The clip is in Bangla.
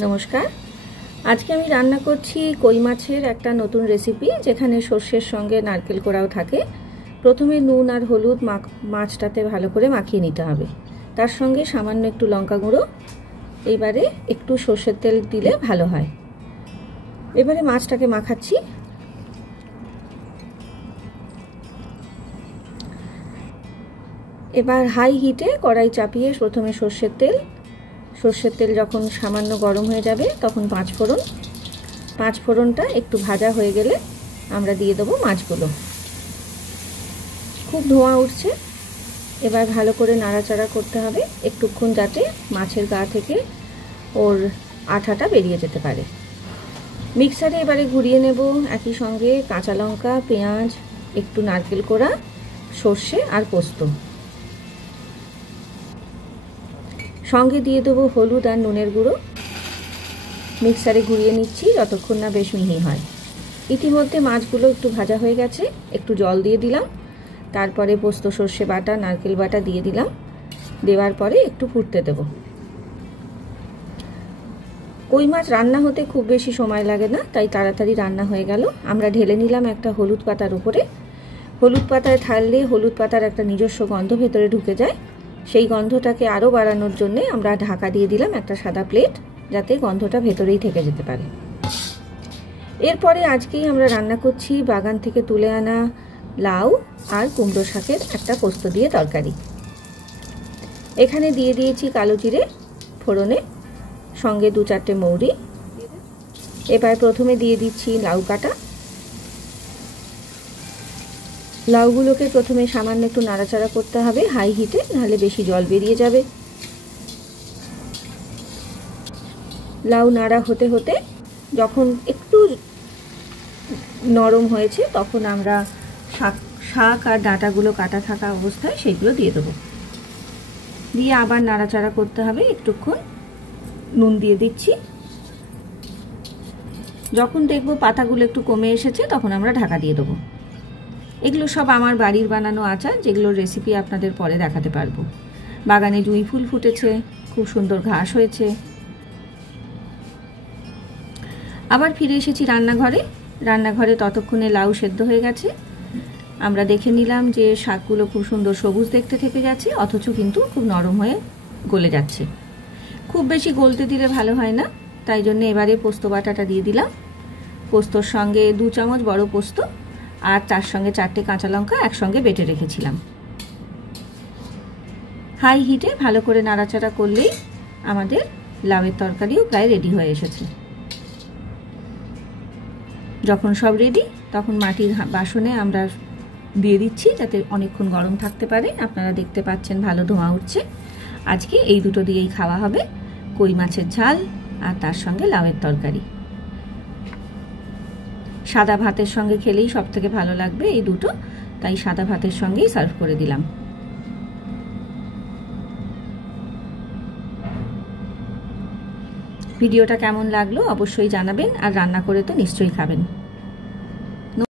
নমস্কার। আজকে আমি রান্না করছি কই মাছের একটা নতুন রেসিপি, যেখানে সর্ষের সঙ্গে নারকেল কোড়াও থাকে। প্রথমে নুন আর হলুদ মাছটাতে ভালো করে মাখিয়ে নিতে হবে, তার সঙ্গে সামান্য একটু লঙ্কা গুঁড়ো, এবারে একটু সর্ষের তেল দিলে ভালো হয়। এবারে মাছটাকে মাখাচ্ছি। এবার হাই হিটে কড়াই চাপিয়ে প্রথমে সর্ষের তেল যখন সামান্য গরম হয়ে যাবে তখন পাঁচ ফোড়নটা একটু ভাজা হয়ে গেলে আমরা দিয়ে দেবো মাছগুলো। খুব ধোঁয়া উঠছে, এবার ভালো করে নাড়াচাড়া করতে হবে একটুক্ষণ, যাতে মাছের গা থেকে ওর আঠাটা বেরিয়ে যেতে পারে। মিক্সারে এবারে ঘুরিয়ে নেব একই সঙ্গে কাঁচা লঙ্কা, পেঁয়াজ, একটু নারকেল কোড়া, সর্ষে আর পোস্ত। সঙ্গে দিয়ে দেবো হলুদ আর নুনের গুঁড়ো। মিক্সারে ঘুরিয়ে নিচ্ছি যতক্ষণ না বেশ মিহি হয়। ইতিমধ্যে মাছগুলো একটু ভাজা হয়ে গেছে, একটু জল দিয়ে দিলাম, তারপরে পোস্ত, সর্ষে বাটা, নারকেল বাটা দিয়ে দিলাম। দেওয়ার পরে একটু ফুটতে দেব। কই মাছ রান্না হতে খুব বেশি সময় লাগে না, তাই তাড়াতাড়ি রান্না হয়ে গেল। আমরা ঢেলে নিলাম একটা হলুদ পাতার উপরে। হলুদ পাতায় ঢাললে হলুদ পাতার একটা নিজস্ব গন্ধ ভেতরে ঢুকে যায়। সেই গন্ধটাকে আরও বাড়ানোর জন্য আমরা ঢাকা দিয়ে দিলাম একটা সাদা প্লেট, যাতে গন্ধটা ভেতরেই থেকে যেতে পারে। এরপরে আজকেই আমরা রান্না করছি বাগান থেকে তুলে আনা লাউ আর কুমড়ো শাকের একটা পোস্ত দিয়ে তরকারি। এখানে দিয়ে দিয়েছি কালো জিরে ফোড়নে, সঙ্গে 2-4টে মৌরি। এবার প্রথমে দিয়ে দিচ্ছি লাউ কাটা। লাউগুলোকে প্রথমে সামান্য একটু নাড়াচাড়া করতে হবে হাই হিটে, নাহলে বেশি জল বেরিয়ে যাবে। লাউ নাড়া হতে হতে যখন একটু নরম হয়েছে তখন আমরা শাক আর ডাঁটাগুলো কাটা থাকা অবস্থায় সেগুলো দিয়ে দেবো। দিয়ে আবার নাড়াচাড়া করতে হবে একটুক্ষণ। নুন দিয়ে দিচ্ছি। যখন দেখবো পাতাগুলো একটু কমে এসেছে তখন আমরা ঢাকা দিয়ে দেবো। এগুলো সব আমার বাড়ির বানানো আচার, যেগুলোর রেসিপি আপনাদের পরে দেখাতে পারবো। বাগানে জুঁই ফুল ফুটেছে, খুব সুন্দর ঘাস হয়েছে। আবার ফিরে এসেছি রান্নাঘরে ততক্ষণে লাউ সেদ্ধ হয়ে গেছে। আমরা দেখে নিলাম যে শাকগুলো খুব সুন্দর সবুজ দেখতে থেকে গেছে, অথচ কিন্তু খুব নরম হয়ে গলে যাচ্ছে। খুব বেশি গলতে দিলে ভালো হয় না, তাই জন্য এবারে পোস্ত বাটাটা দিয়ে দিলাম। পোস্তর সঙ্গে 2 চামচ বড় পোস্ত আর তার সঙ্গে 4টে কাঁচা লঙ্কা একসঙ্গে বেটে রেখেছিলাম। হাই হিটে ভালো করে নাড়াচাড়া করলেই আমাদের লাউয়ের তরকারিও প্রায় রেডি হয়ে এসেছে। যখন সব রেডি তখন মাটির বাসনে আমরা দিয়ে দিচ্ছি, যাতে অনেকক্ষণ গরম থাকতে পারে। আপনারা দেখতে পাচ্ছেন ভালো ধোঁয়া উঠছে। আজকে এই দুটো দিয়েই খাওয়া হবে, কই মাছের ঝাল আর তার সঙ্গে লাউয়ের তরকারি। সাদা ভাতের সঙ্গে খেলেই সব থেকে ভালো লাগবে এই দুটো, তাই সাদা ভাতের সঙ্গেই সার্ভ করে দিলাম। ভিডিওটা কেমন লাগলো অবশ্যই জানাবেন, আর রান্না করে তো নিশ্চয়ই খাবেন।